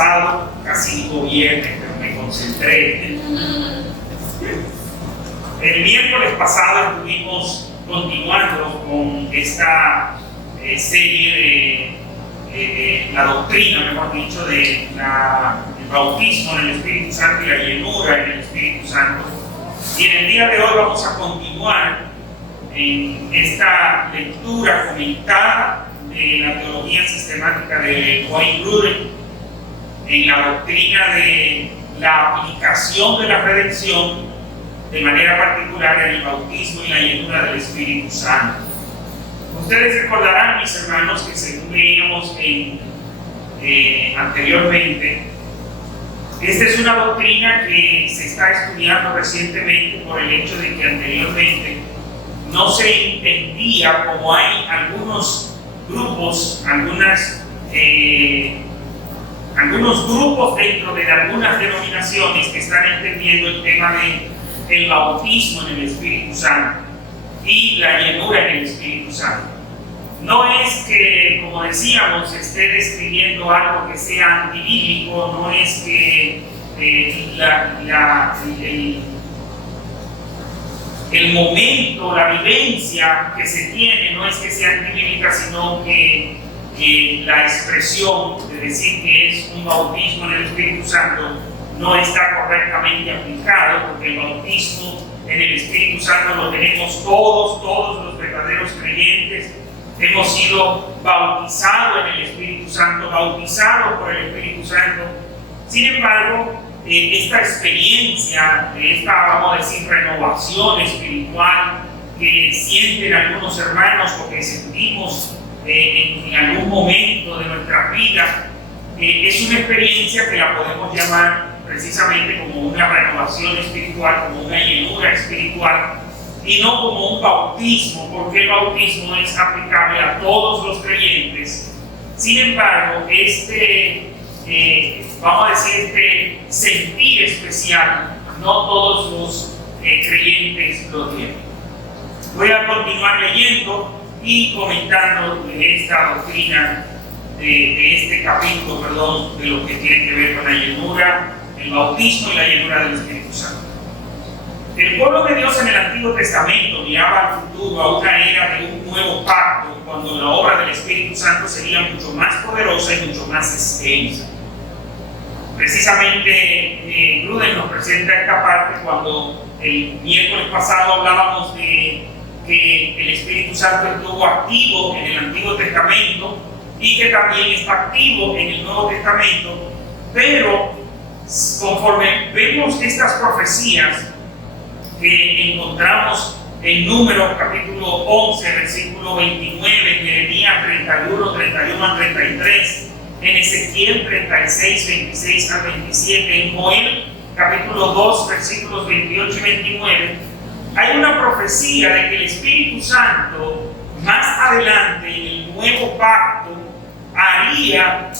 pasado, casi digo viernes, pero me concentré. El miércoles pasado estuvimos continuando con esta serie de la doctrina, mejor dicho, del bautismo en el Espíritu Santo y la llenura en el Espíritu Santo. Y en el día de hoy vamos a continuar en esta lectura comentada de la teología sistemática de Wayne Grudem en la doctrina de la aplicación de la redención, de manera particular en el bautismo y la llenura del Espíritu Santo. Ustedes recordarán, mis hermanos, que según veíamos anteriormente, esta es una doctrina que se está estudiando recientemente por el hecho de que anteriormente no se entendía, como hay algunos grupos, algunos grupos dentro de algunas denominaciones que están entendiendo el tema del bautismo en el Espíritu Santo y la llenura en el Espíritu Santo. No es que, como decíamos, esté describiendo algo que sea antibíblico, no es que el momento, la vivencia que se tiene no es que sea antibíblica, sino que la expresión de decir que es un bautismo en el Espíritu Santo no está correctamente aplicado, porque el bautismo en el Espíritu Santo lo tenemos todos los verdaderos creyentes. Hemos sido bautizados en el Espíritu Santo, bautizados por el Espíritu Santo. Sin embargo, esta experiencia, esta, vamos a decir, renovación espiritual que sienten algunos hermanos o que sentimos en algún momento de nuestra vida, es una experiencia que la podemos llamar precisamente como una renovación espiritual, como una llenura espiritual, y no como un bautismo, porque el bautismo es aplicable a todos los creyentes. Sin embargo, vamos a decir, este sentir especial, no todos los creyentes lo tienen. Voy a continuar leyendo y comentando de esta doctrina, de este capítulo, de lo que tiene que ver con la llenura, el bautismo y la llenura del Espíritu Santo. El pueblo de Dios en el Antiguo Testamento miraba al futuro, a una era de un nuevo pacto, cuando la obra del Espíritu Santo sería mucho más poderosa y mucho más extensa. Precisamente Grudem nos presenta esta parte cuando el miércoles pasado hablábamos de que el Espíritu Santo estuvo activo en el Antiguo Testamento y que también está activo en el Nuevo Testamento, pero conforme vemos estas profecías que encontramos en Números capítulo 11, versículo 29, en Jeremías 31 al 33, en Ezequiel 36, 26 al 27, en Joel capítulo 2, versículos 28 y 29, hay una profecía de que el Espíritu Santo más adelante en el nuevo pacto haría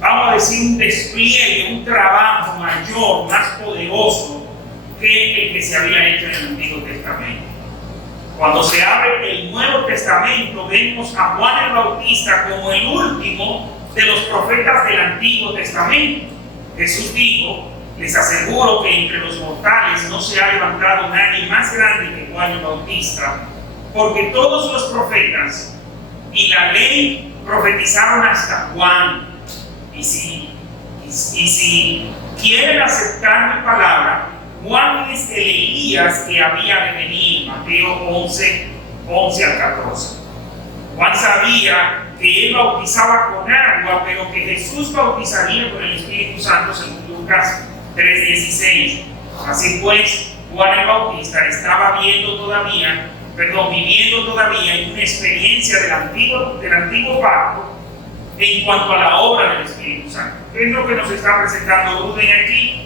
vamos a decir, un despliegue, un trabajo mayor, más poderoso que el que se había hecho en el Antiguo Testamento. Cuando se abre el Nuevo Testamento, vemos a Juan el Bautista como el último de los profetas del Antiguo Testamento. Jesús dijo: les aseguro que entre los mortales no se ha levantado nadie más grande que Juan el Bautista, porque todos los profetas y la ley profetizaron hasta Juan. Y si quieren aceptar mi palabra, Juan es el Elías que había de venir, Mateo 11 al 14. Juan sabía que él bautizaba con agua, pero que Jesús bautizaría con el Espíritu Santo, según Lucas 3:16. Así pues, Juan el Bautista estaba viviendo todavía en una experiencia del antiguo pacto en cuanto a la obra del Espíritu Santo. ¿Qué es lo que nos está presentando Grudem aquí?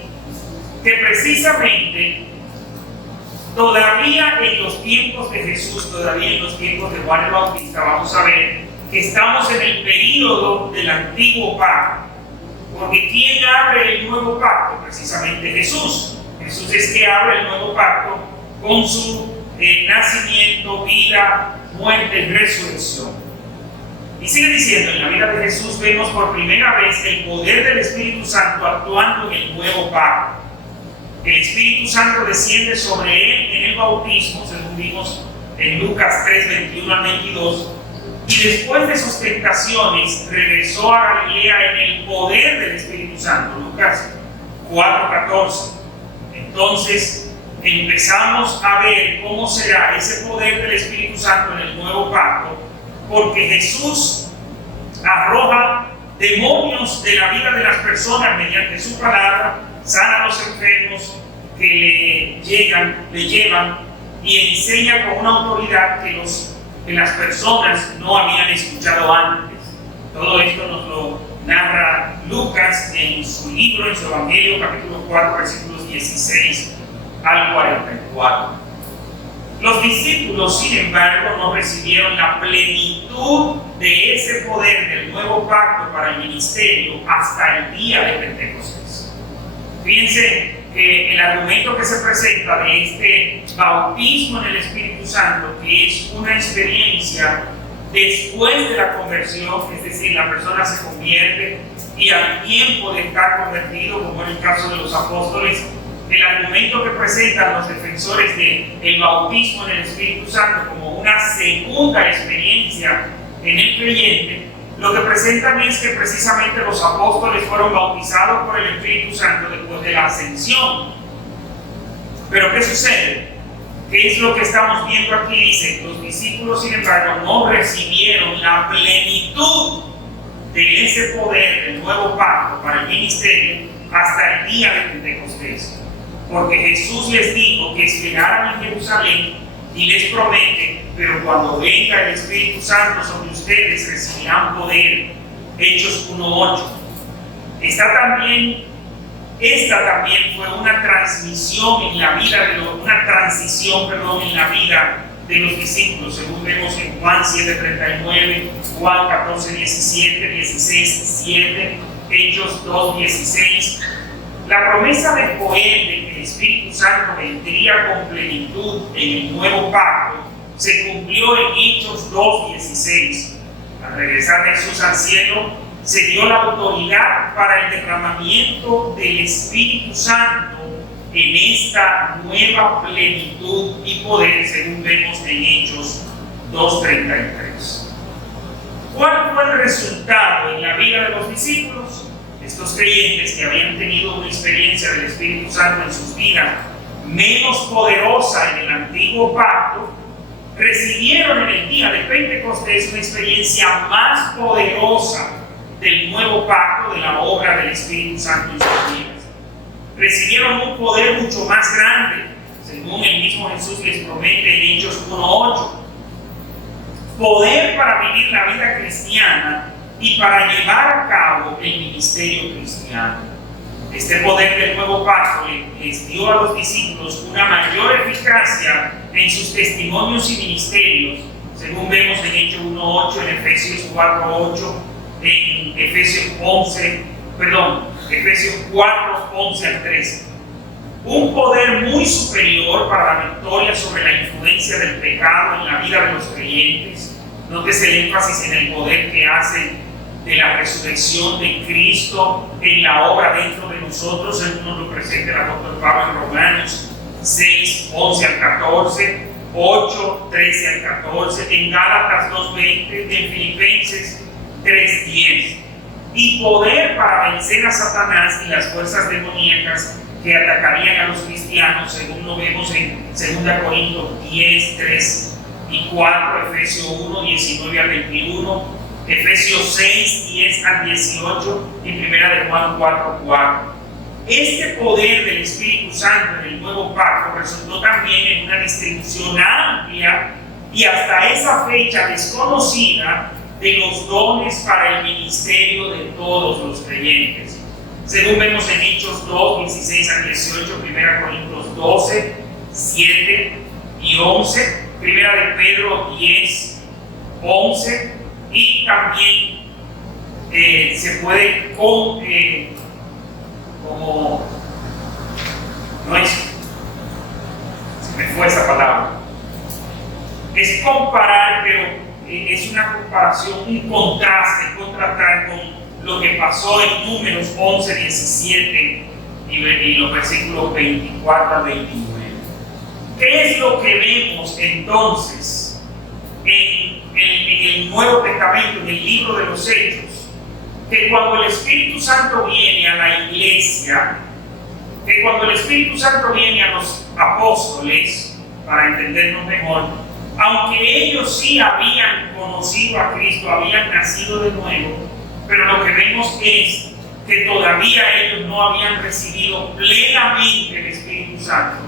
Que precisamente todavía en los tiempos de Jesús, todavía en los tiempos de Juan el Bautista, vamos a ver que estamos en el período del antiguo pacto. Porque ¿quién abre el nuevo pacto? Precisamente Jesús. Jesús es que abre el nuevo pacto con su nacimiento, vida, muerte y resurrección. Y sigue diciendo, en la vida de Jesús vemos por primera vez el poder del Espíritu Santo actuando en el nuevo pacto. El Espíritu Santo desciende sobre él en el bautismo, según vimos en Lucas 3, 21 al 22, y después de sus tentaciones regresó a Galilea en el poder del Espíritu Santo, Lucas 4, 14. Entonces empezamos a ver cómo será ese poder del Espíritu Santo en el nuevo pacto, porque Jesús arroja demonios de la vida de las personas mediante su palabra, sana a los enfermos que le llevan y enseña con una autoridad que las personas no habían escuchado antes. Todo esto nos lo narra Lucas en su libro, en su Evangelio, capítulo 4, versículos 16 al 44. Los discípulos, sin embargo, no recibieron la plenitud de ese poder del nuevo pacto para el ministerio hasta el día de Pentecostés. Fíjense que el argumento que se presenta de este bautismo en el Espíritu Santo, que es una experiencia después de la conversión, es decir, la persona se convierte y al tiempo de estar convertido, como en el caso de los apóstoles, el argumento que presentan los defensores del bautismo en el Espíritu Santo como una segunda experiencia en el creyente, lo que presentan es que precisamente los apóstoles fueron bautizados por el Espíritu Santo después de la ascensión. Pero ¿qué sucede? ¿Qué es lo que estamos viendo aquí? Dice, los discípulos, sin embargo, no recibieron la plenitud de ese poder del nuevo pacto para el ministerio hasta el día de Pentecostés. Porque Jesús les dijo que esperaran en Jerusalén y les promete, pero cuando venga el Espíritu Santo sobre ustedes recibirán poder. Hechos 1:8. Esta también fue una transición en la vida de los discípulos, según vemos en Juan 7:39, Juan 14:17, 16:7, Hechos 2:16. La promesa de Joel de que el Espíritu Santo vendría con plenitud en el nuevo pacto se cumplió en Hechos 2:16. Al regresar Jesús al cielo, se dio la autoridad para el derramamiento del Espíritu Santo en esta nueva plenitud y poder, según vemos en Hechos 2:33. ¿Cuál fue el resultado en la vida de los discípulos? Estos creyentes que habían tenido una experiencia del Espíritu Santo en sus vidas menos poderosa en el antiguo pacto, recibieron en el día de Pentecostés una experiencia más poderosa del nuevo pacto, de la obra del Espíritu Santo en sus vidas. Recibieron un poder mucho más grande, según el mismo Jesús les promete en Hechos 1:8. Poder para vivir la vida cristiana y para llevar a cabo el ministerio cristiano. Este poder del nuevo pacto les dio a los discípulos una mayor eficacia en sus testimonios y ministerios, según vemos en Hechos 1:8, en Efesios 4:8, en Efesios 4:11 al 13. Un poder muy superior para la victoria sobre la influencia del pecado en la vida de los creyentes. Nótese el énfasis en el poder que hace de la resurrección de Cristo en la obra dentro de nosotros, según nos lo presenta el apóstol Pablo en Romanos 6:11 al 14, 8:13 al 14, en Gálatas 2:20, en Filipenses 3:10. Y poder para vencer a Satanás y las fuerzas demoníacas que atacarían a los cristianos, según lo vemos en 2 Corintios 10, 3 y 4, Efesios 1, 19 al 21, Efesios 6, 10 al 18 y 1 de Juan 4, 4. Este poder del Espíritu Santo en el nuevo pacto resultó también en una distribución amplia y hasta esa fecha desconocida de los dones para el ministerio de todos los creyentes. Según vemos en Hechos 2, 16 al 18, 1 Corintios 12, 7 y 11, 1 de Pedro 10, 11, y también se puede se me fue esa palabra, es comparar, pero es una comparación, un contraste, contrastar con lo que pasó en Números 11, 17 y los versículos 24 al 29. ¿Qué es lo que vemos entonces en el Nuevo Testamento, en el libro de los Hechos? Que cuando el Espíritu Santo viene a la iglesia, que cuando el Espíritu Santo viene a los apóstoles, para entendernos mejor, aunque ellos sí habían conocido a Cristo, habían nacido de nuevo, pero lo que vemos es que todavía ellos no habían recibido plenamente el Espíritu Santo.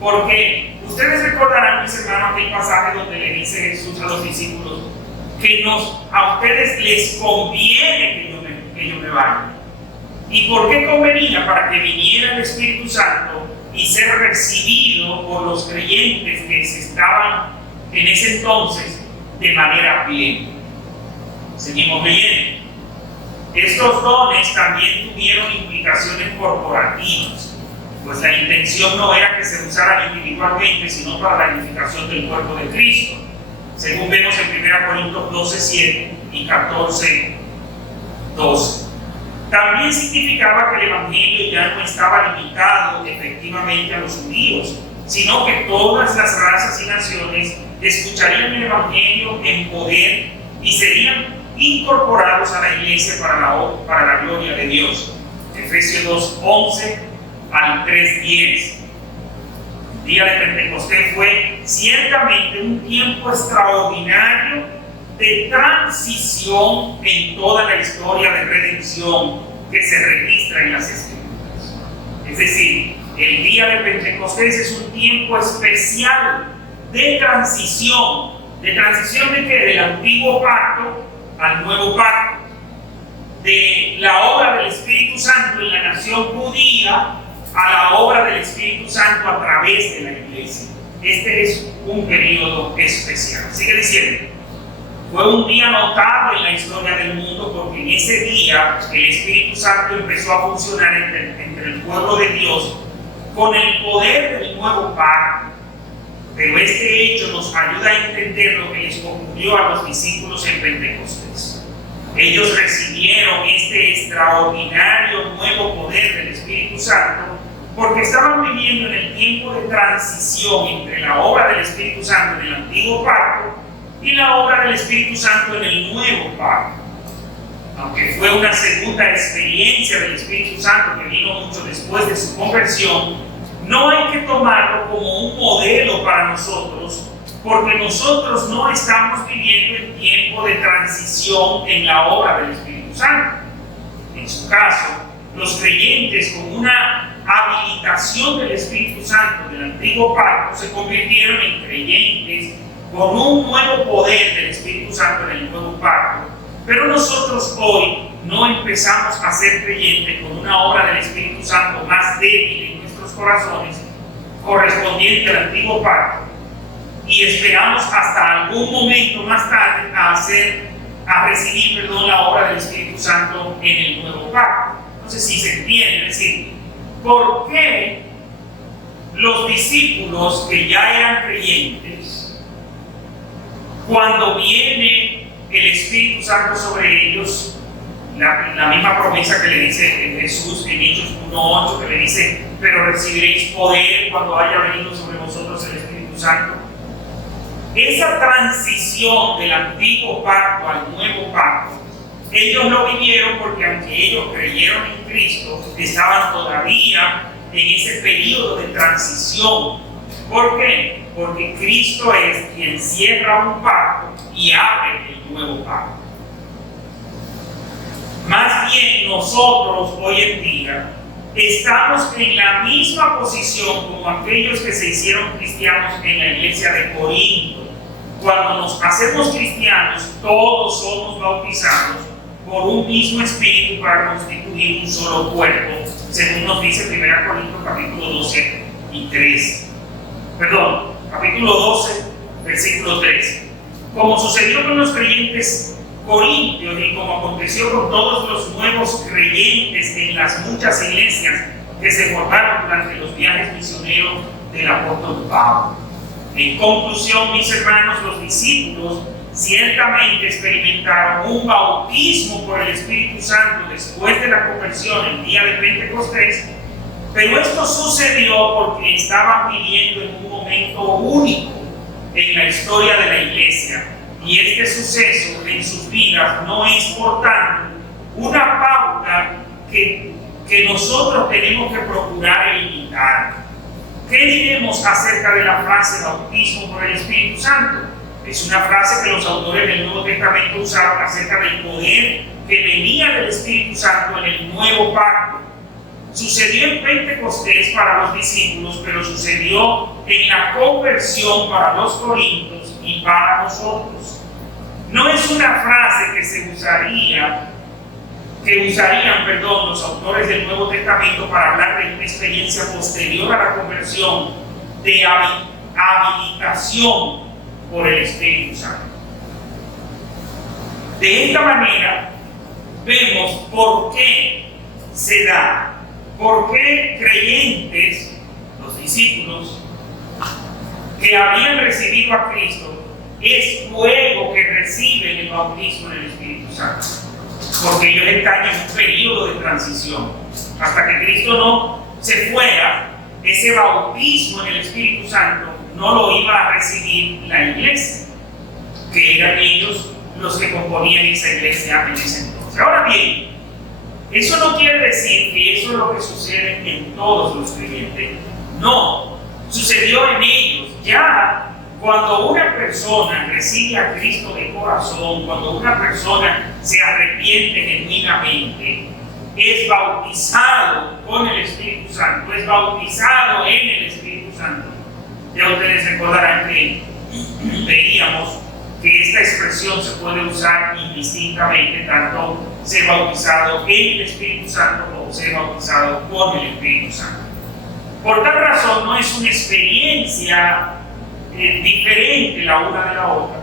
Porque ustedes recordarán, mis hermanos, aquel pasaje donde le dice Jesús a los discípulos que a ustedes les conviene que yo me vaya. ¿Y por qué convenía? Para que viniera el Espíritu Santo y ser recibido por los creyentes que se estaban en ese entonces de manera plena. Seguimos leyendo. Estos dones también tuvieron implicaciones corporativas, pues la intención no era que se usaran individualmente, sino para la edificación del cuerpo de Cristo, según vemos en 1 Corintios 12:7 y 14:12. También significaba que el Evangelio ya no estaba limitado efectivamente a los judíos, sino que todas las razas y naciones escucharían el Evangelio en poder y serían incorporados a la iglesia para la gloria de Dios. Efesios 2:11 al 3:10. El día de Pentecostés fue ciertamente un tiempo extraordinario de transición en toda la historia de redención que se registra en las Escrituras. Es decir, el día de Pentecostés es un tiempo especial de transición. ¿De transición de qué? Del antiguo pacto al nuevo pacto. De la obra del Espíritu Santo en la nación judía a la obra del Espíritu Santo a través de la iglesia. Este es un periodo especial. Sigue diciendo. Fue un día notable en la historia del mundo porque en ese día el Espíritu Santo empezó a funcionar entre el pueblo de Dios con el poder del nuevo pacto. Pero este hecho nos ayuda a entender lo que les ocurrió a los discípulos en Pentecostés. Ellos recibieron este extraordinario nuevo poder del Espíritu Santo porque estaban viviendo en el tiempo de transición entre la obra del Espíritu Santo en el antiguo pacto y la obra del Espíritu Santo en el nuevo pacto. Aunque fue una segunda experiencia del Espíritu Santo que vino mucho después de su conversión, no hay que tomarlo como un modelo para nosotros, porque nosotros no estamos viviendo el tiempo de transición en la obra del Espíritu Santo. En su caso, los creyentes con una habilitación del Espíritu Santo del antiguo pacto se convirtieron en creyentes con un nuevo poder del Espíritu Santo en el nuevo pacto. Pero nosotros hoy no empezamos a ser creyentes con una obra del Espíritu Santo más débil en nuestros corazones, correspondiente al antiguo pacto, y esperamos hasta algún momento más tarde a recibir la obra del Espíritu Santo en el nuevo pacto. No sé si se entiende, es decir, ¿por qué los discípulos que ya eran creyentes, cuando viene el Espíritu Santo sobre ellos, la misma promesa que le dice Jesús en Hechos 1:8, que le dice, pero recibiréis poder cuando haya venido sobre vosotros el Espíritu Santo? Esa transición del antiguo pacto al nuevo pacto, ellos lo vivieron porque aunque ellos creyeron en Cristo, estaban todavía en ese periodo de transición. ¿Por qué? Porque Cristo es quien cierra un pacto y abre el nuevo pacto. Más bien nosotros hoy en día estamos en la misma posición como aquellos que se hicieron cristianos en la iglesia de Corinto. Cuando nos hacemos cristianos, todos somos bautizados por un mismo espíritu para constituir un solo cuerpo, según nos dice 1 Corintios capítulo 12 y 13. Perdón, capítulo 12, versículo 13. Como sucedió con los creyentes corintios y como aconteció con todos los nuevos creyentes en las muchas iglesias que se formaron durante los viajes misioneros del apóstol Pablo. En conclusión, mis hermanos, los discípulos ciertamente experimentaron un bautismo por el Espíritu Santo después de la conversión, el día de Pentecostés, pero esto sucedió porque estaban viviendo en un momento único en la historia de la iglesia, y este suceso en sus vidas no es, por tanto, una pauta que nosotros tenemos que procurar imitar. ¿Qué diremos acerca de la frase bautismo por el Espíritu Santo? Es una frase que los autores del Nuevo Testamento usaron acerca del poder que venía del Espíritu Santo en el nuevo pacto. Sucedió en Pentecostés para los discípulos, pero sucedió en la conversión para los corintios y para nosotros. No es una frase que usarían los autores del Nuevo Testamento para hablar de una experiencia posterior a la conversión de habilitación por el Espíritu Santo. De esta manera vemos por qué se da, por qué creyentes, los discípulos que habían recibido a Cristo, es luego que reciben el bautismo en el Espíritu Santo, porque ellos están en un periodo de transición. Hasta que Cristo no se fuera, ese bautismo en el Espíritu Santo no lo iba a recibir la iglesia, que eran ellos los que componían esa iglesia en ese entonces. Ahora bien, eso no quiere decir que eso es lo que sucede en todos los creyentes. No, sucedió en ellos. Ya cuando una persona recibe a Cristo de corazón, cuando una persona se arrepiente genuinamente, es bautizado con el Espíritu Santo, es bautizado en el Espíritu Santo. Ya ustedes recordarán que veíamos que esta expresión se puede usar indistintamente, tanto ser bautizado en el Espíritu Santo como ser bautizado con el Espíritu Santo. Por tal razón, no es una experiencia diferente la una de la otra.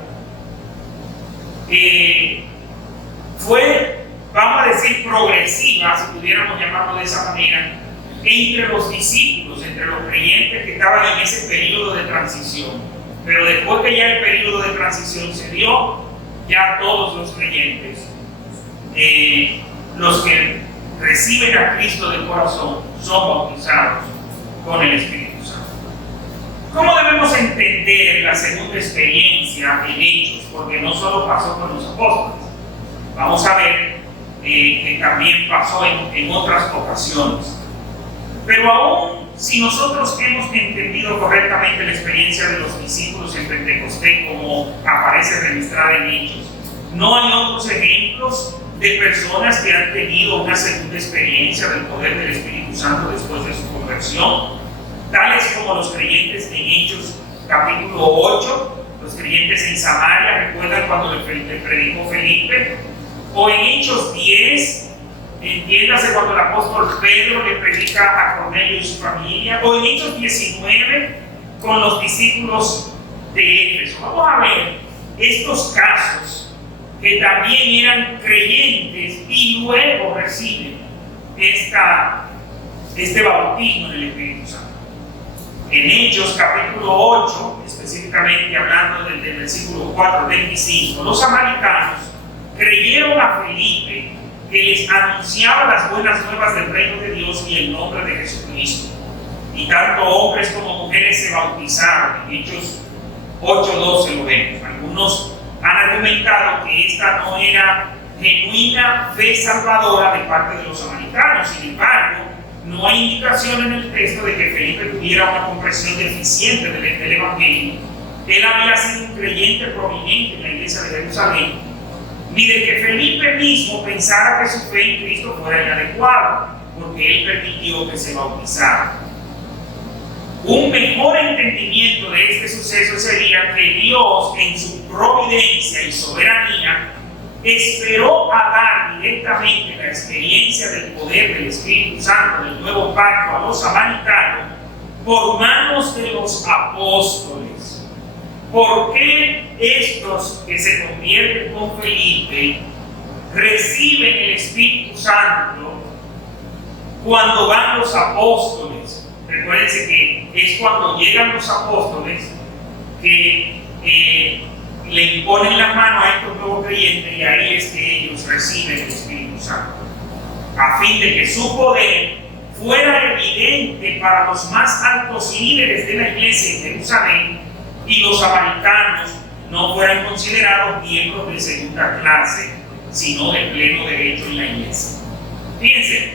Fue, vamos a decir, progresiva, si pudiéramos llamarlo de esa manera, entre los discípulos, entre los creyentes que estaban en ese periodo de transición. Pero después que ya el periodo de transición se dio, ya todos los creyentes, los que reciben a Cristo de corazón, son bautizados con el Espíritu Santo. ¿Cómo debemos entender la segunda experiencia en Hechos? Porque no solo pasó con los apóstoles. Vamos a ver que también pasó en otras ocasiones. Pero aún si nosotros hemos entendido correctamente la experiencia de los discípulos en Pentecostés, como aparece registrada en Hechos, no hay otros ejemplos de personas que han tenido una segunda experiencia del poder del Espíritu Santo después de su conversión, tales como los creyentes en Hechos capítulo 8, los creyentes en Samaria, recuerdan cuando le predicó Felipe, o en Hechos 10, entiéndase cuando el apóstol Pedro le predica a Cornelio y su familia, o en Hechos 19 con los discípulos de Éfeso. Vamos a ver estos casos que también eran creyentes y luego reciben este bautismo en el Espíritu Santo. En Hechos capítulo 8, específicamente hablando del versículo 4 al 25, los samaritanos creyeron a Felipe, que les anunciaba las buenas nuevas del reino de Dios y el nombre de Jesucristo. Y tanto hombres como mujeres se bautizaron. En Hechos 8:12 lo vemos. Algunos han argumentado que esta no era genuina fe salvadora de parte de los samaritanos. Sin embargo, no hay indicación en el texto de que Felipe tuviera una comprensión deficiente del Evangelio. Él había sido un creyente prominente en la iglesia de Jerusalén, ni de que Felipe mismo pensara que su fe en Cristo fuera inadecuada, porque él permitió que se bautizara. Un mejor entendimiento de este suceso sería que Dios, en su providencia y soberanía, esperó a dar directamente la experiencia del poder del Espíritu Santo del nuevo pacto a los samaritanos por manos de los apóstoles. ¿Por qué estos que se convierten con Felipe reciben el Espíritu Santo cuando van los apóstoles? Recuérdense que es cuando llegan los apóstoles que le imponen la mano a estos nuevos creyentes y ahí es que ellos reciben el Espíritu Santo, a fin de que su poder fuera evidente para los más altos líderes de la iglesia en Jerusalén y los samaritanos no fueran considerados miembros de segunda clase, sino de pleno derecho en la iglesia. Fíjense,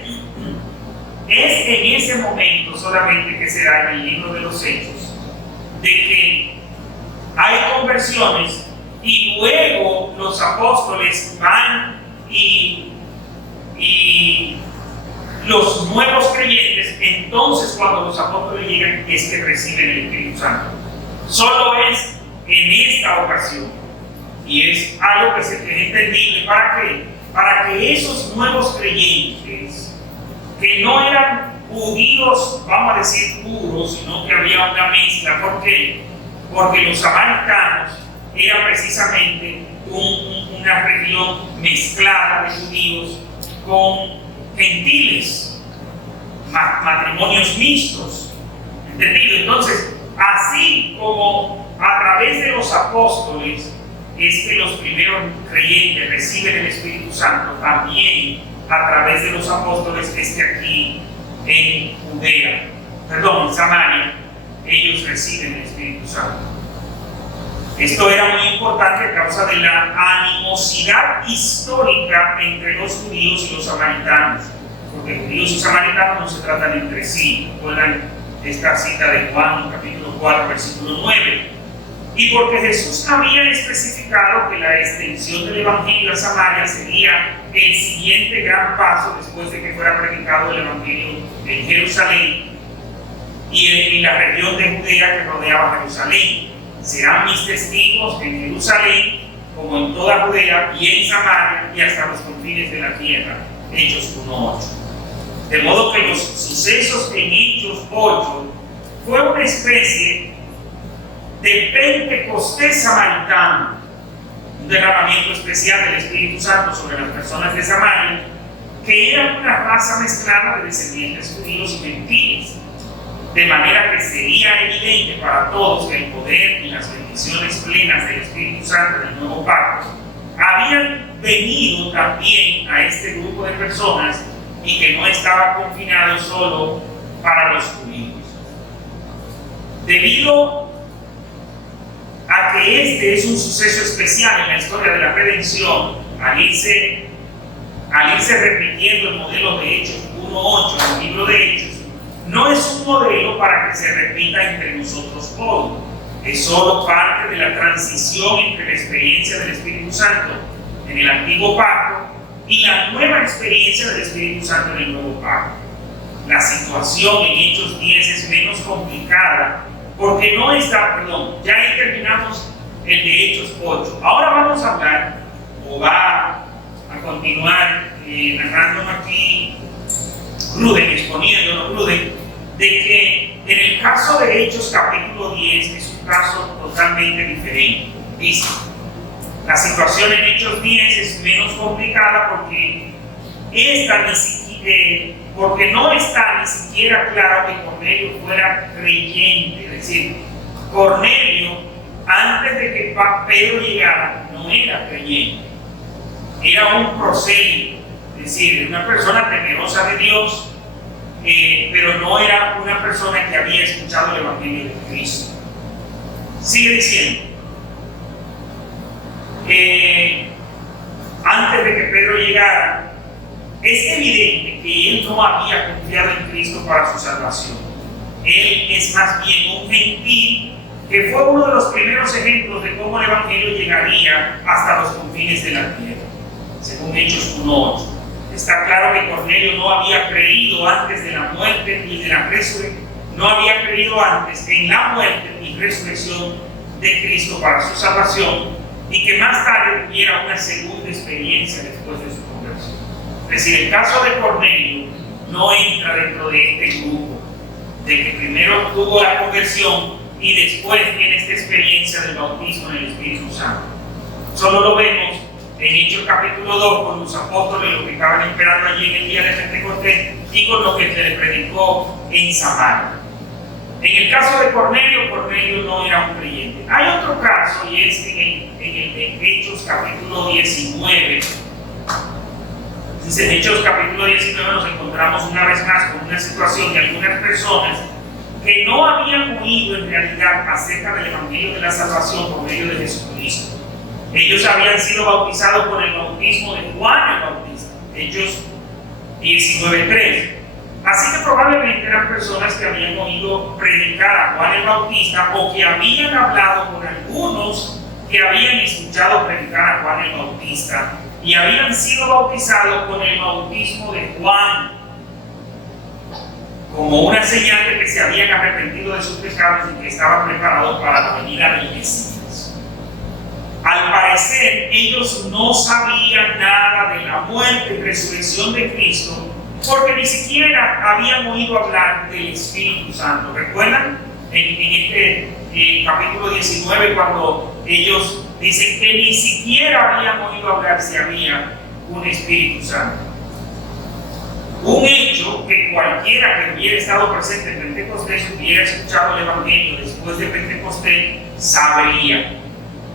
es en ese momento solamente que se da en el libro de los Hechos de que hay conversiones y luego los apóstoles van y los nuevos creyentes, entonces cuando los apóstoles llegan es que reciben el Espíritu Santo. Solo es en esta ocasión, y es algo que es entendible. ¿Para qué? Para que esos nuevos creyentes, que no eran judíos, vamos a decir puros, sino que había una mezcla. ¿Por qué? Porque los samaritanos eran precisamente una región mezclada de judíos con gentiles, matrimonios mixtos, ¿entendido? Entonces, así como a través de los apóstoles es que los primeros creyentes reciben el Espíritu Santo, también a través de los apóstoles es que aquí en en Samaria, ellos reciben el Espíritu Santo. Esto era muy importante a causa de la animosidad histórica entre los judíos y los samaritanos, porque judíos y samaritanos no se tratan entre sí. Recuerdan esta cita de Juan, capítulo 4, versículo 9. Y porque Jesús había especificado que la extensión del Evangelio a Samaria sería el siguiente gran paso después de que fuera predicado el Evangelio en Jerusalén y en la región de Judea que rodeaba Jerusalén. Serán mis testigos en Jerusalén, como en toda Judea y en Samaria y hasta los confines de la tierra. Hechos 1:8. De modo que los sucesos en Hechos 8 fue una especie de Pentecostés samaritano, un derramamiento especial del Espíritu Santo sobre las personas de Samaria, que eran una raza mezclada de descendientes judíos y gentiles, de manera que sería evidente para todos que el poder y las bendiciones plenas del Espíritu Santo del nuevo pacto habían venido también a este grupo de personas y que no estaba confinado solo para los judíos. Debido a que este es un suceso especial en la historia de la redención, al irse repitiendo el modelo de Hechos 1:8 en el libro de Hechos, no es un modelo para que se repita entre nosotros hoy. Es solo parte de la transición entre la experiencia del Espíritu Santo en el antiguo pacto y la nueva experiencia del Espíritu Santo en el nuevo pacto. La situación en Hechos 10 es menos complicada porque no está, ya ahí terminamos el de Hechos 8. Ahora vamos a hablar, o va a continuar narrándonos aquí Ruden, exponiéndonos Ruden, de que en el caso de Hechos capítulo 10 es un caso totalmente diferente. Dice, la situación en Hechos 10 es menos complicada porque no está ni siquiera claro que Cornelio fuera creyente. Es decir, Cornelio, antes de que Pedro llegara, no era creyente, era un prosélito, es decir, una persona temerosa de Dios, pero no era una persona que había escuchado el Evangelio de Cristo. Sigue diciendo, antes de que Pedro llegara, es evidente que él no había confiado en Cristo para su salvación. Él es más bien un gentil que fue uno de los primeros ejemplos de cómo el Evangelio llegaría hasta los confines de la tierra, según Hechos 1:8. Está claro que Cornelio no había creído antes de la muerte y de la resurrección, no había creído antes en la muerte y resurrección de Cristo para su salvación, y que más tarde tuviera una segunda experiencia después de su conversión. Es decir, el caso de Cornelio no entra dentro de este grupo, de que primero tuvo la conversión y después tiene esta experiencia del bautismo en el Espíritu Santo. Solo lo vemos en Hechos capítulo 2 con los apóstoles, los que estaban esperando allí en el día de Pentecostés, y con lo que se le predicó en Samaria. En el caso de Cornelio, Cornelio no era un creyente. Hay otro caso, y es en Hechos capítulo 19. En Hechos capítulo 19 nos encontramos una vez más con una situación de algunas personas que no habían oído en realidad acerca del Evangelio de la Salvación por medio de Jesucristo. Ellos habían sido bautizados por el bautismo de Juan el Bautista, Hechos 19:3. Así que probablemente eran personas que habían oído predicar a Juan el Bautista o que habían hablado con algunos que habían escuchado predicar a Juan el Bautista y habían sido bautizados con el bautismo de Juan, como una señal de que se habían arrepentido de sus pecados y que estaban preparados para la venida del Mesías. Al parecer, ellos no sabían nada de la muerte y resurrección de Cristo, porque ni siquiera habían oído hablar del Espíritu Santo. ¿Recuerdan? En este capítulo 19, cuando ellos dicen que ni siquiera habían oído hablar si había un Espíritu Santo. Un hecho que cualquiera que hubiera estado presente en Pentecostés, hubiera escuchado el Evangelio después de Pentecostés, sabría.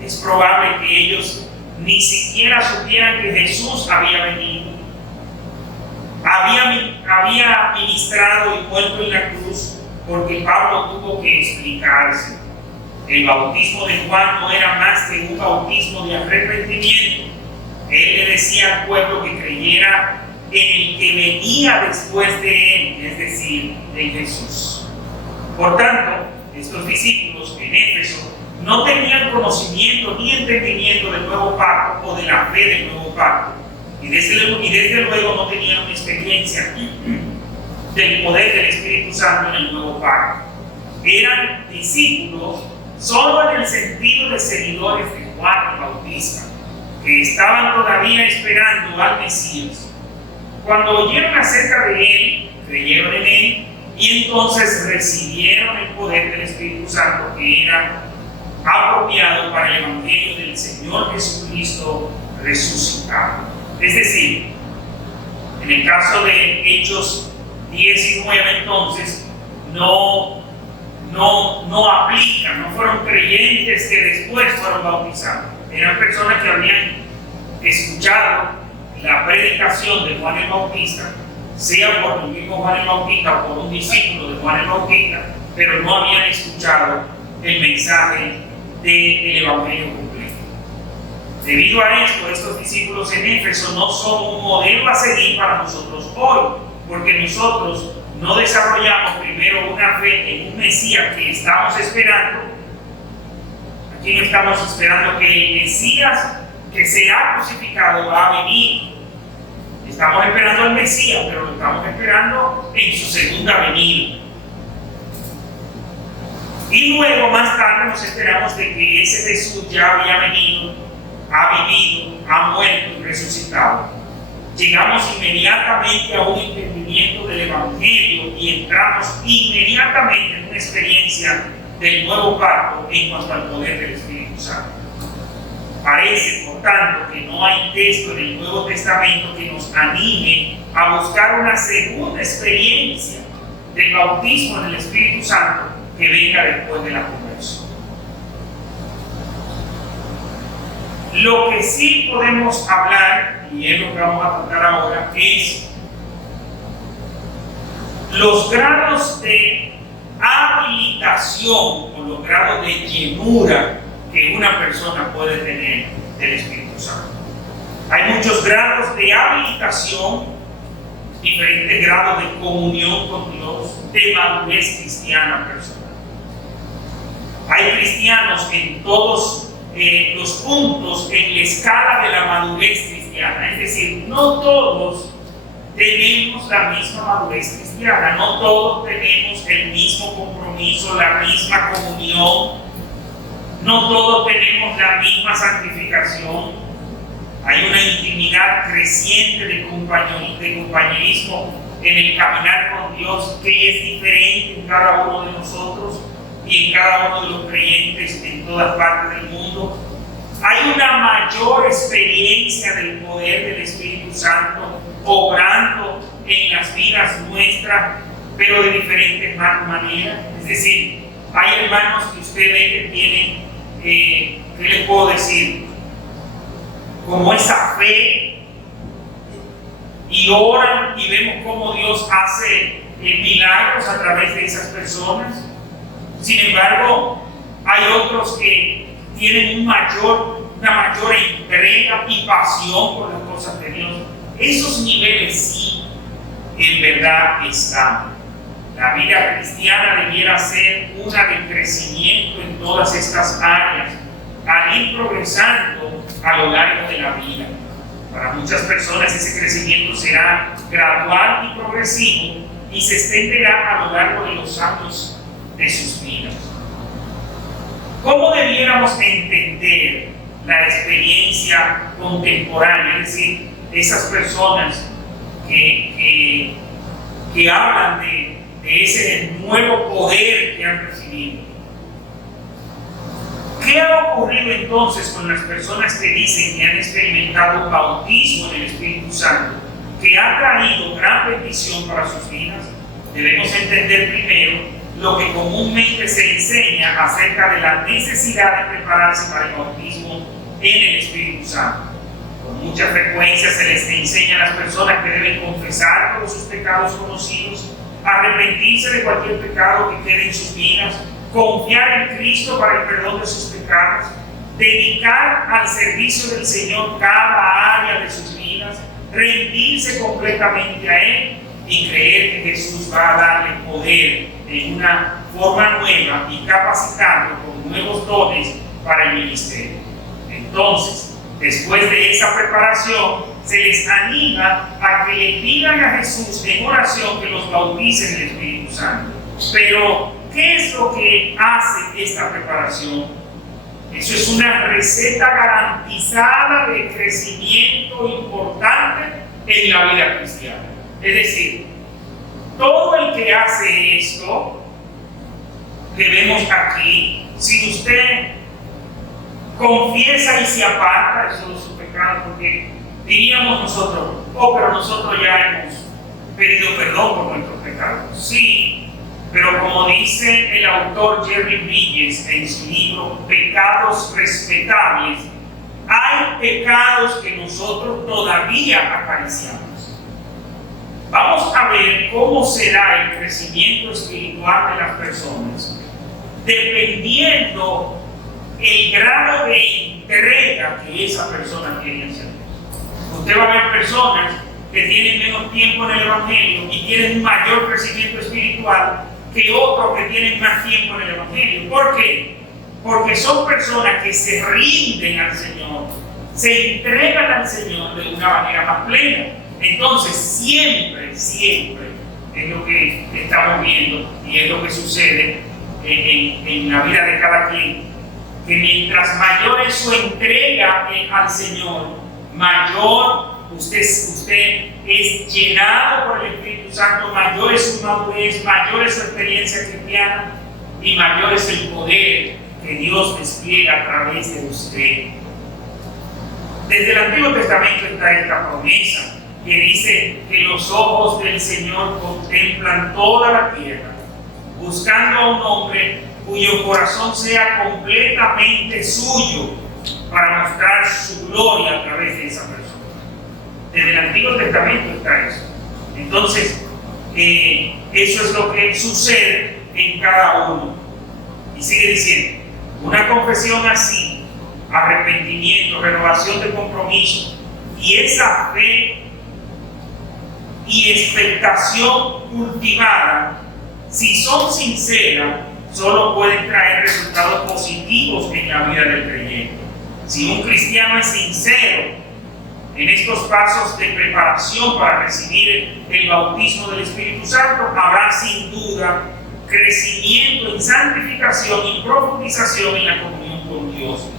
Es probable que ellos ni siquiera supieran que Jesús había venido, había ministrado y muerto en la cruz, porque Pablo tuvo que explicarse. El bautismo de Juan no era más que un bautismo de arrepentimiento. Él le decía al pueblo que creyera en el que venía después de él, es decir, de Jesús. Por tanto, estos discípulos en Éfeso no tenían conocimiento ni entendimiento del nuevo pacto o de la fe del nuevo pacto. Y desde luego no tenían una experiencia del poder del Espíritu Santo en el nuevo pacto. Eran discípulos solo en el sentido de seguidores de Juan el Bautista, que estaban todavía esperando al Mesías. Cuando oyeron acerca de él, creyeron en él y entonces recibieron el poder del Espíritu Santo que era apropiado para el Evangelio del Señor Jesucristo resucitado. Es decir, en el caso de Hechos 19, entonces, no aplican, no fueron creyentes que después fueron bautizados. Eran personas que habían escuchado la predicación de Juan el Bautista, sea por el mismo Juan el Bautista o por un discípulo de Juan el Bautista, pero no habían escuchado el mensaje del Evangelio completo. Debido a esto, estos discípulos en Éfeso no son un modelo a seguir para nosotros hoy, porque nosotros no desarrollamos primero una fe en un Mesías que estamos esperando. Aquí no estamos esperando que el Mesías que será crucificado va a venir. Estamos esperando al Mesías, pero lo estamos esperando en su segunda venida. Y luego, más tarde, nos enteramos de que ese Jesús ya había venido, ha vivido, ha muerto y resucitado. Llegamos inmediatamente a un entendimiento del Evangelio y entramos inmediatamente en una experiencia del nuevo pacto en cuanto al poder del Espíritu Santo. Parece, por tanto, que no hay texto en el Nuevo Testamento que nos anime a buscar una segunda experiencia del bautismo en el Espíritu Santo que venga después de la conversión. Lo que sí podemos hablar, y es lo que vamos a tratar ahora, es los grados de habilitación o los grados de llenura que una persona puede tener del Espíritu Santo. Hay muchos grados de habilitación, diferentes grados de comunión con Dios, de madurez cristiana personal. Hay cristianos en todos los puntos en la escala de la madurez cristiana, es decir, no todos tenemos la misma madurez cristiana, no todos tenemos el mismo compromiso, la misma comunión, no todos tenemos la misma santificación. Hay una intimidad creciente de compañerismo en el caminar con Dios que es diferente en cada uno de nosotros y en cada uno de los creyentes en todas partes del mundo. Hay una mayor experiencia del poder del Espíritu Santo obrando en las vidas nuestras, pero de diferentes maneras. Es Es decir, hay hermanos que usted ve que tienen, ¿qué les puedo decir? Como esa fe, y oran y vemos cómo Dios hace milagros a través de esas personas. Sin embargo, hay otros que tienen una mayor entrega y pasión por las cosas de Dios. Esos niveles sí, en verdad están. La vida cristiana debiera ser una de crecimiento en todas estas áreas, al ir progresando a lo largo de la vida. Para muchas personas ese crecimiento será gradual y progresivo y se extenderá a lo largo de los años de sus vidas. ¿Cómo debiéramos entender la experiencia contemporánea? Es decir, esas personas que hablan de ese nuevo poder que han recibido. ¿Qué ha ocurrido entonces con las personas que dicen que han experimentado un bautismo en el Espíritu Santo que ha traído gran bendición para sus vidas? Debemos entender primero lo que comúnmente se enseña acerca de la necesidad de prepararse para el bautismo en el Espíritu Santo. Con mucha frecuencia se les enseña a las personas que deben confesar todos sus pecados conocidos, arrepentirse de cualquier pecado que quede en sus vidas, confiar en Cristo para el perdón de sus pecados, dedicar al servicio del Señor cada área de sus vidas, rendirse completamente a Él y creer que Jesús va a darle poder en una forma nueva y capacitarlo con nuevos dones para el ministerio. Entonces, después de esa preparación, se les anima a que le pidan a Jesús en oración que los bautice en el Espíritu Santo. Pero, ¿qué es lo que hace esta preparación? Eso es una receta garantizada de crecimiento importante en la vida cristiana. Es decir, todo el que hace esto, que vemos aquí, si usted confiesa y se aparta de todos sus pecados, porque diríamos nosotros, pero nosotros ya hemos pedido perdón por nuestros pecados. Sí, pero como dice el autor Jerry Bridges en su libro Pecados Respetables, hay pecados que nosotros todavía acariciamos. Vamos a ver cómo será el crecimiento espiritual de las personas, dependiendo el grado de entrega que esa persona tiene hacia Dios. Usted va a ver personas que tienen menos tiempo en el Evangelio y tienen un mayor crecimiento espiritual que otros que tienen más tiempo en el Evangelio. ¿Por qué? Porque son personas que se rinden al Señor, se entregan al Señor de una manera más plena. Entonces, siempre es lo que estamos viendo y es lo que sucede en la vida de cada quien, que mientras mayor es su entrega al Señor, mayor usted es llenado por el Espíritu Santo, mayor es su madurez, mayor es su experiencia cristiana y mayor es el poder que Dios despliega a través de usted. Desde el Antiguo Testamento está esta promesa que dice que los ojos del Señor contemplan toda la tierra, buscando a un hombre cuyo corazón sea completamente suyo para mostrar su gloria a través de esa persona. Desde el Antiguo Testamento está eso. Entonces, eso es lo que sucede en cada uno. Y sigue diciendo, una confesión así, arrepentimiento, renovación de compromiso y esa fe y expectación cultivada, si son sinceras, solo pueden traer resultados positivos en la vida del creyente. Si un cristiano es sincero en estos pasos de preparación para recibir el bautismo del Espíritu Santo, habrá sin duda crecimiento en santificación y profundización en la comunión con Dios.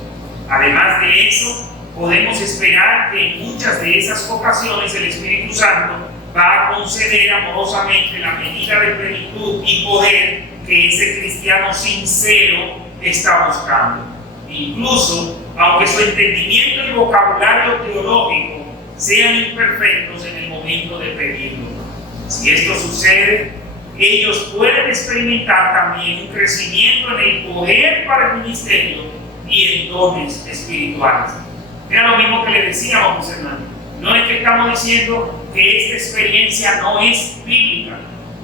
Además de eso, podemos esperar que en muchas de esas ocasiones el Espíritu Santo va a conceder amorosamente la medida de plenitud y poder que ese cristiano sincero está buscando. Incluso, aunque su entendimiento y vocabulario teológico sean imperfectos en el momento de pedirlo. Si esto sucede, ellos pueden experimentar también un crecimiento en el poder para el ministerio y en dones espirituales. Era lo mismo que le decíamos, mis hermanos. No es que estamos diciendo que esta experiencia no es bíblica,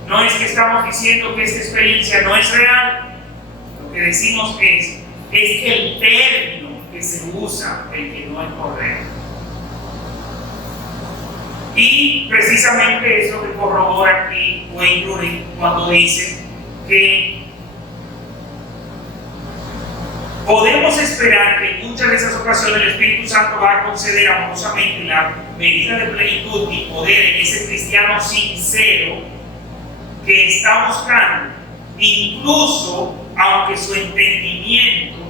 no es que estamos diciendo que esta experiencia no es real. Lo que decimos es que el término que se usa, el que no es correcto. Y precisamente es lo que corrobora aquí Wayne Grudem cuando dice que podemos esperar que en muchas de esas ocasiones el Espíritu Santo va a conceder amorosamente la medida de plenitud y poder en ese cristiano sincero que está buscando, incluso aunque su entendimiento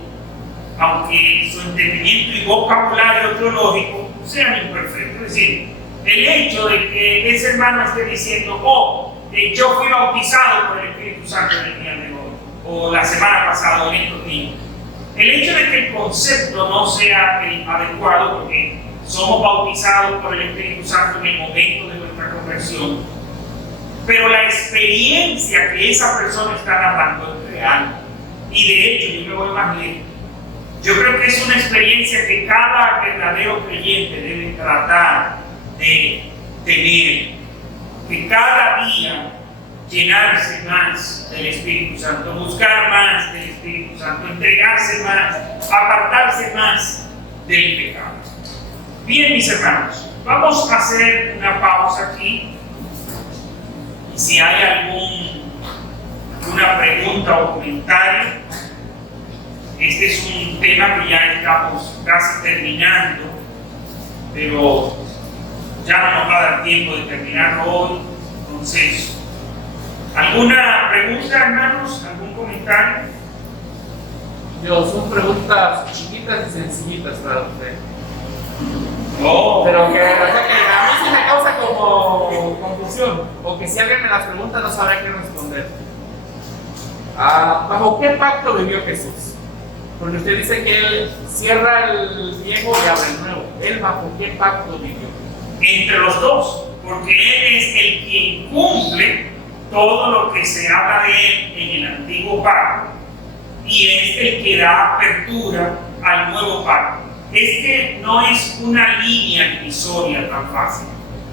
y vocabulario teológico sean imperfectos. Es decir, el hecho de que ese hermano esté diciendo, yo fui bautizado por el Espíritu Santo en el día de hoy, o la semana pasada, o en estos días. El hecho de que el concepto no sea el adecuado, porque somos bautizados por el Espíritu Santo en el momento de nuestra conversión, pero la experiencia que esa persona está narrando es real. Y de hecho, yo me voy más lejos. Yo creo que es una experiencia que cada verdadero creyente debe tratar de tener, que cada día llenarse más del Espíritu Santo, buscar más del Espíritu Santo, entregarse más, apartarse más del pecado. Bien, mis hermanos, vamos a hacer una pausa aquí. Y si hay alguna pregunta o comentario, este es un tema que ya estamos casi terminando, pero ya no nos va a dar tiempo de terminarlo hoy. Entonces, ¿alguna pregunta, hermanos? ¿Algún comentario? Son preguntas chiquitas y sencillitas para usted. Pero que a mí sí me causa como confusión, o que si alguien me las pregunta no sabrá qué responder. ¿Bajo qué pacto vivió Jesús? Porque usted dice que Él cierra el viejo y abre el nuevo. ¿Él bajo qué pacto vivió? Entre los dos, porque Él es el quien cumple todo lo que se habla de Él en el antiguo pacto y es el que da apertura al nuevo pacto. Es que no es una línea divisoria tan fácil,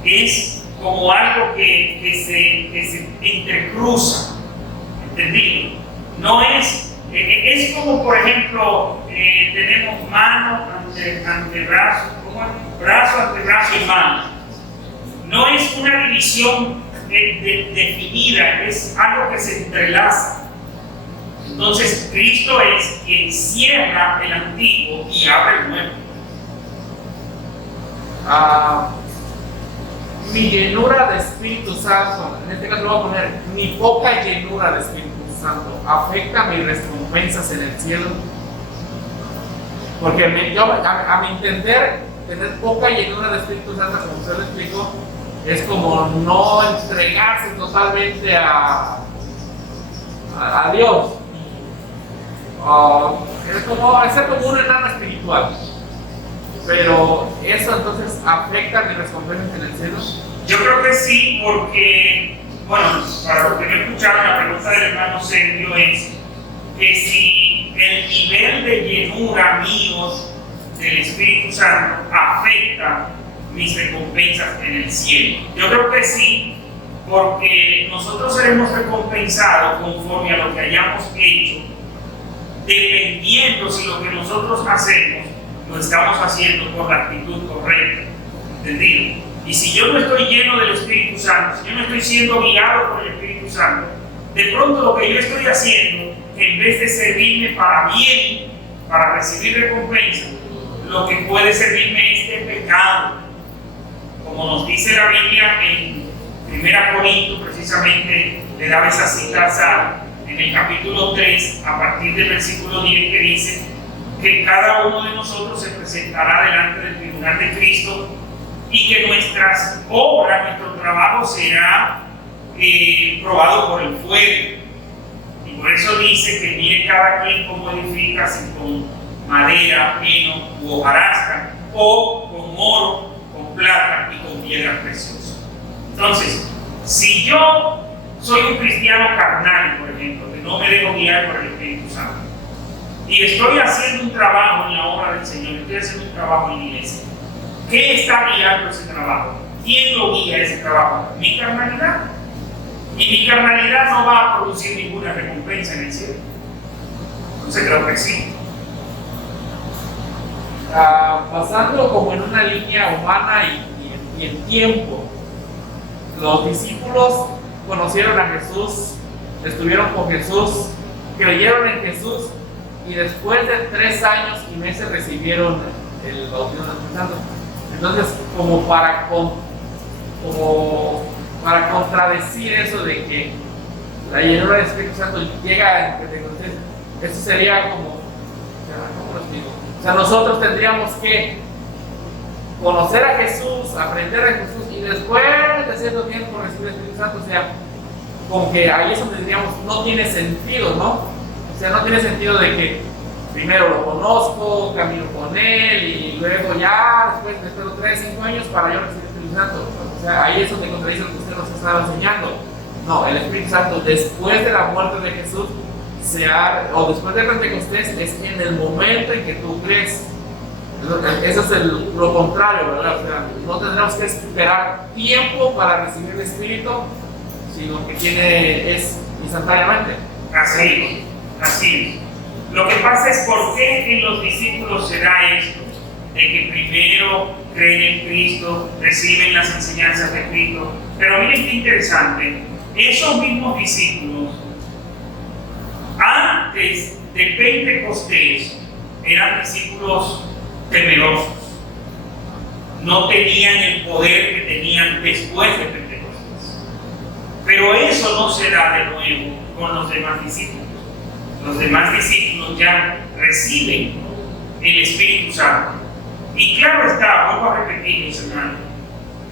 es como algo que se entrecruza, ¿entendido? No es como, por ejemplo, tenemos mano ante brazo, brazo ante brazo y mano. No es una división definida, es algo que se entrelaza. Entonces, Cristo es quien cierra el antiguo y abre el nuevo. Mi llenura de Espíritu Santo, en este caso lo voy a poner, mi poca llenura de Espíritu Santo, ¿afecta mis recompensas en el cielo? Porque a mi entender, tener poca llenura de Espíritu Santo, como usted lo explicó, es como no entregarse totalmente a Dios. Es como ser como un enano espiritual. Pero eso entonces afecta mis recompensas en el cielo. Yo creo que sí, porque, bueno, para los que no escucharon, la pregunta del hermano Sergio es que si el nivel de llenura mío del Espíritu Santo afecta mis recompensas en el cielo. Yo creo que sí, porque nosotros seremos recompensados conforme a lo que hayamos hecho, dependiendo si lo que nosotros hacemos lo estamos haciendo por la actitud correcta. ¿Entendido? Y si yo no estoy lleno del Espíritu Santo, si yo no estoy siendo guiado por el Espíritu Santo, de pronto lo que yo estoy haciendo, en vez de servirme para bien, para recibir recompensa, lo que puede servirme es de pecado. Como nos dice la Biblia en 1 Corintios, precisamente le daba esa cita a Sara, en el capítulo 3, a partir del versículo 10, que dice que cada uno de nosotros se presentará delante del tribunal de Cristo y que nuestras obras, nuestro trabajo será probado por el fuego. Y por eso dice que mire cada quien cómo edifica, si con madera, heno u hojarasca, o con oro, con plata y con piedras preciosas. Entonces, si yo soy un cristiano carnal, por ejemplo, que no me dejo guiar por el Espíritu Santo, y estoy haciendo un trabajo en la obra del Señor, estoy haciendo un trabajo en la iglesia, ¿qué está guiando ese trabajo? ¿Quién lo guía ese trabajo? Mi carnalidad. Y mi carnalidad no va a producir ninguna recompensa en el cielo. Entonces creo que sí. Pasando como en una línea humana y en tiempo, los discípulos conocieron a Jesús, estuvieron con Jesús, creyeron en Jesús y después de 3 años y meses recibieron el bautismo del Espíritu Santo. Entonces, como para contradecir eso de que la llenura del Espíritu Santo llega en Pentecostés, eso sería como, ¿cómo lo explico? O sea, nosotros tendríamos que conocer a Jesús, aprender a Jesús y después de cierto tiempo recibir el Espíritu Santo. O sea, como que ahí eso tendríamos, no tiene sentido, ¿no? O sea, no tiene sentido de que primero lo conozco, camino con él y luego ya después espero 3, 5 años para yo recibir el Espíritu Santo. O sea, ahí eso te contradice lo que usted nos estaba enseñando. No, el Espíritu Santo después de la muerte de Jesús o después de Pentecostés es en el momento en que tú crees. Eso es lo contrario, ¿verdad? O sea, no tendremos que esperar tiempo para recibir el Espíritu, sino que es instantáneamente. Así es. Lo que pasa es por qué en los discípulos se da esto, de que primero creen en Cristo, reciben las enseñanzas de Cristo. Pero miren qué interesante, esos mismos discípulos, antes de Pentecostés, eran discípulos temerosos. No tenían el poder que tenían después de Pentecostés. Pero eso no se da de nuevo con los demás discípulos. Los demás discípulos ya reciben el Espíritu Santo. Y claro está, vuelvo a repetir, mis hermanos,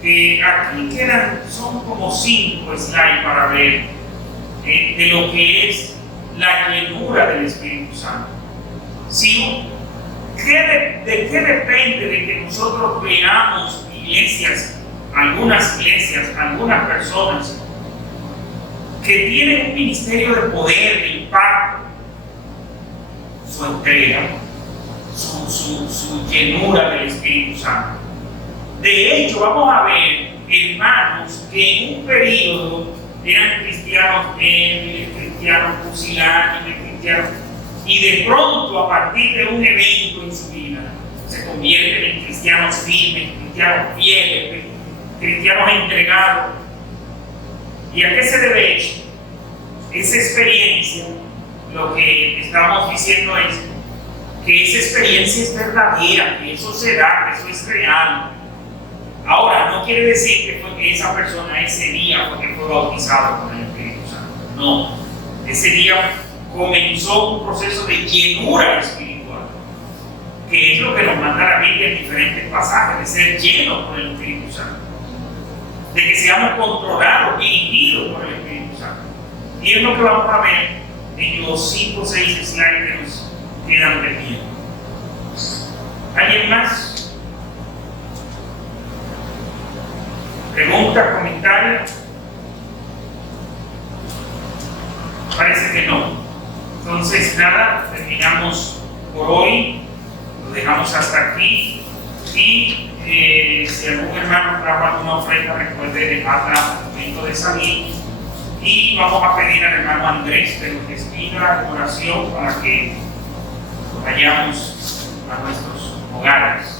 que aquí son como 5 slides para ver de lo que es la llenura del Espíritu Santo. ¿De qué depende de que nosotros veamos algunas iglesias, algunas personas que tienen un ministerio de poder, de impacto? Su entrega, su llenura del Espíritu Santo. De hecho, vamos a ver hermanos que en un periodo eran cristianos débiles, cristianos pusilánimes, cristianos, y de pronto a partir de un evento en su vida se convierten en cristianos firmes, cristianos fieles, cristianos entregados. ¿Y a qué se debe eso? Esa experiencia, lo que estamos diciendo es que esa experiencia es verdadera, que eso se da, que eso es real. Ahora, no quiere decir que fue que esa persona ese día fue bautizada con el Espíritu Santo. No, ese día comenzó un proceso de llenura espiritual, que es lo que nos manda la Biblia en diferentes pasajes, de ser llenos por el Espíritu Santo, de que seamos controlados, dirigidos por el Espíritu Santo. Y es lo que vamos a ver en los 5 o 6 slides que nos quedan pendientes. ¿Alguien más? ¿Preguntas, comentarios? Parece que no. Entonces, nada, terminamos por hoy. Lo dejamos hasta aquí. Y si algún hermano trajo alguna ofrenda, recuerde dejarla al momento de salir. Y vamos a pedir al hermano Andrés que nos despida en oración para que vayamos a nuestros hogares.